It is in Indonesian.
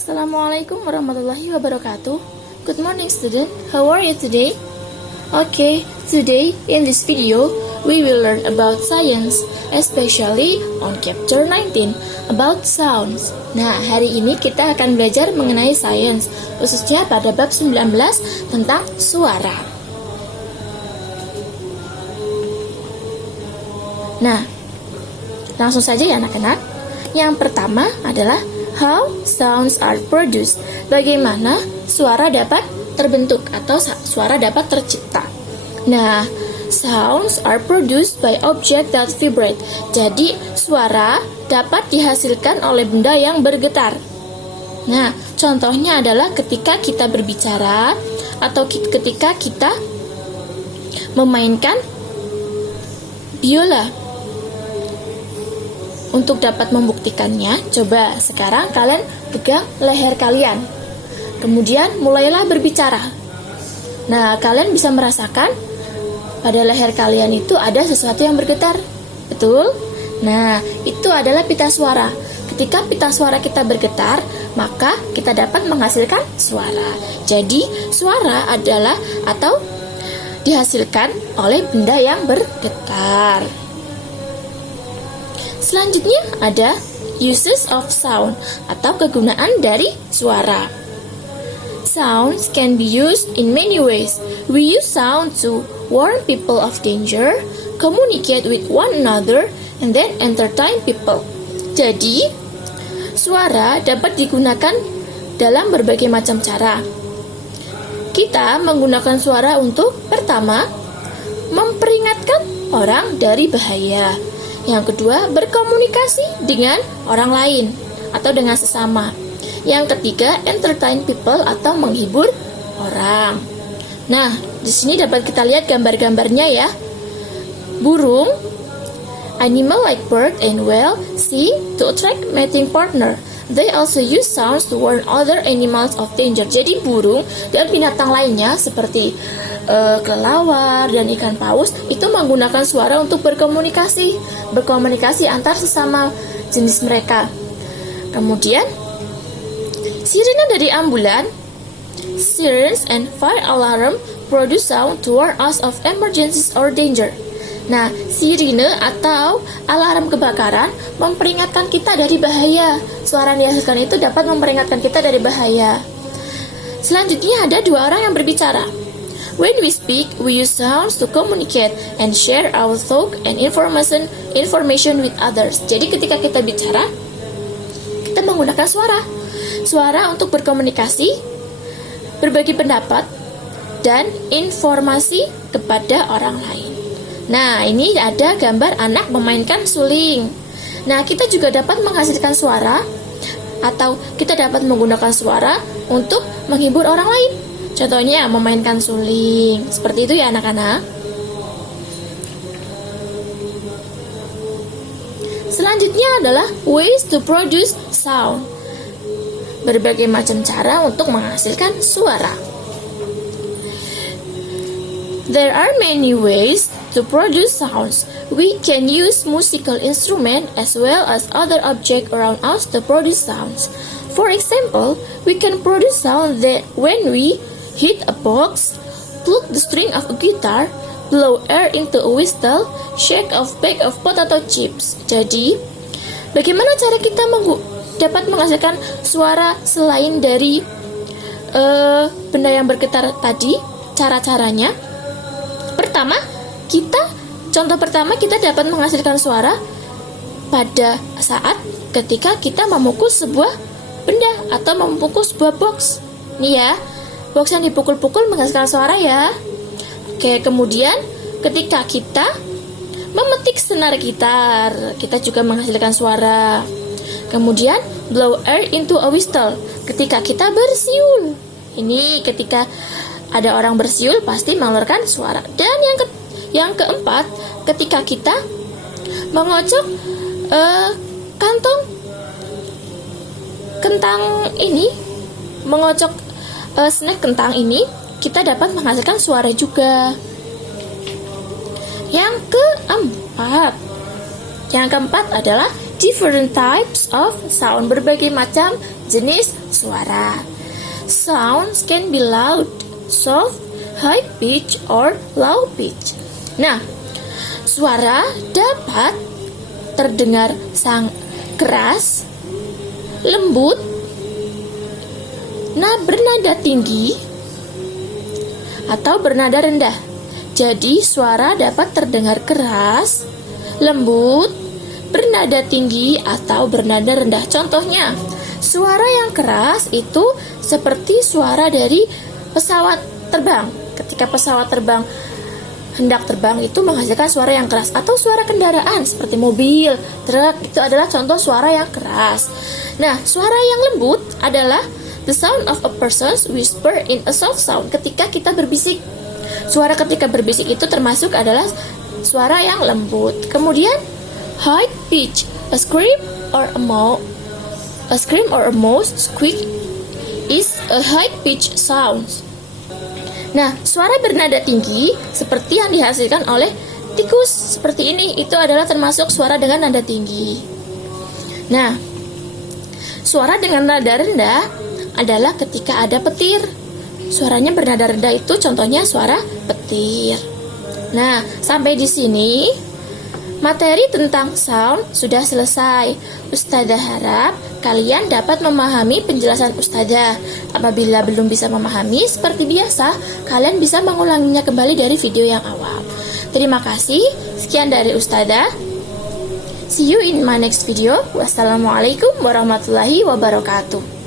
Assalamualaikum warahmatullahi wabarakatuh. Good morning student, how are you today? Okay, today in this video we will learn about science, especially on chapter 19 about sounds. Nah, hari ini kita akan belajar mengenai science, khususnya pada bab 19 tentang suara. Nah, langsung saja ya anak-anak. Yang pertama adalah how sounds are produced. Bagaimana suara dapat terbentuk atau suara dapat tercipta. Nah, sounds are produced by object that vibrate. Jadi, suara dapat dihasilkan oleh benda yang bergetar. Nah, contohnya adalah ketika kita berbicara atau ketika kita memainkan biola. Untuk dapat membuktikannya, coba sekarang kalian pegang leher kalian. Kemudian mulailah berbicara. Nah, kalian bisa merasakan pada leher kalian itu ada sesuatu yang bergetar. Betul? Nah, itu adalah pita suara. Ketika pita suara kita bergetar, maka kita dapat menghasilkan suara. Jadi, suara adalah atau dihasilkan oleh benda yang bergetar. Selanjutnya ada uses of sound atau kegunaan dari suara. Sounds can be used in many ways. We use sound to warn people of danger, communicate with one another, and then entertain people. Jadi, suara dapat digunakan dalam berbagai macam cara. Kita menggunakan suara untuk pertama, memperingatkan orang dari bahaya. Yang kedua, berkomunikasi dengan orang lain atau dengan sesama. Yang ketiga, entertain people atau menghibur orang. Nah, di sini dapat kita lihat gambar-gambarnya ya. Burung, animal like bird and whale sing to attract mating partner. They also use sounds to warn other animals of danger. Jadi burung dan binatang lainnya seperti kelelawar dan ikan paus itu menggunakan suara untuk berkomunikasi antar sesama jenis mereka. Kemudian sirene dari ambulan, sirens and fire alarm produce sound to warn us of emergencies or danger. Nah, sirine atau alarm kebakaran memperingatkan kita dari bahaya. Suara yang dihasilkan itu dapat memperingatkan kita dari bahaya. Selanjutnya ada dua orang yang berbicara. When we speak, we use sounds to communicate and share our thought and information with others. Jadi ketika kita bicara, kita menggunakan suara. Suara untuk berkomunikasi, berbagi pendapat, dan informasi kepada orang lain. Nah, ini ada gambar anak memainkan suling. Nah, kita juga dapat menghasilkan suara atau kita dapat menggunakan suara untuk menghibur orang lain. Contohnya memainkan suling. Seperti itu ya anak-anak. Selanjutnya adalah ways to produce sound. Berbagai macam cara untuk menghasilkan suara. There are many ways to produce sounds. We can use musical instrument as well as other objects around us to produce sounds. For example, we can produce sound that when we hit a box, pluck the string of a guitar, blow air into a whistle, shake a bag of potato chips. Jadi, bagaimana cara kita dapat menghasilkan suara selain dari benda yang bergetar tadi? Cara-caranya, contoh pertama kita dapat menghasilkan suara pada saat ketika kita memukul sebuah benda atau memukul sebuah box. Nih ya, box yang dipukul-pukul menghasilkan suara ya. Oke, kemudian ketika kita memetik senar gitar, kita juga menghasilkan suara. Kemudian blow air into a whistle, ketika kita bersiul. Ini ketika ada orang bersiul pasti mengeluarkan suara. Dan yang keempat, ketika kita mengocok kentang ini, mengocok snack kentang ini, kita dapat menghasilkan suara juga. Yang keempat adalah different types of sound, berbagai macam jenis suara. Sounds can be loud, soft, high pitch, or low pitch. Nah, suara dapat terdengar keras, lembut, bernada tinggi, atau bernada rendah. Jadi, suara dapat terdengar keras, lembut, bernada tinggi, atau bernada rendah. Contohnya, suara yang keras itu seperti suara dari pesawat terbang. Ketika pesawat terbang hendak terbang itu menghasilkan suara yang keras, atau suara kendaraan seperti mobil, truk, itu adalah contoh suara yang keras. Nah, suara yang lembut adalah the sound of a person's whisper in a soft sound. Ketika kita berbisik, suara ketika berbisik itu termasuk adalah suara yang lembut. Kemudian high pitch, a scream or a mouse squeak is a high pitch sound. Nah, suara bernada tinggi seperti yang dihasilkan oleh tikus seperti ini, itu adalah termasuk suara dengan nada tinggi. Nah, suara dengan nada rendah adalah ketika ada petir. Suaranya bernada rendah itu contohnya suara petir. Nah, sampai di sini materi tentang sound sudah selesai. Ustazah harap kalian dapat memahami penjelasan Ustazah. Apabila belum bisa memahami, seperti biasa, kalian bisa mengulanginya kembali dari video yang awal. Terima kasih. Sekian dari Ustazah. See you in my next video. Wassalamualaikum warahmatullahi wabarakatuh.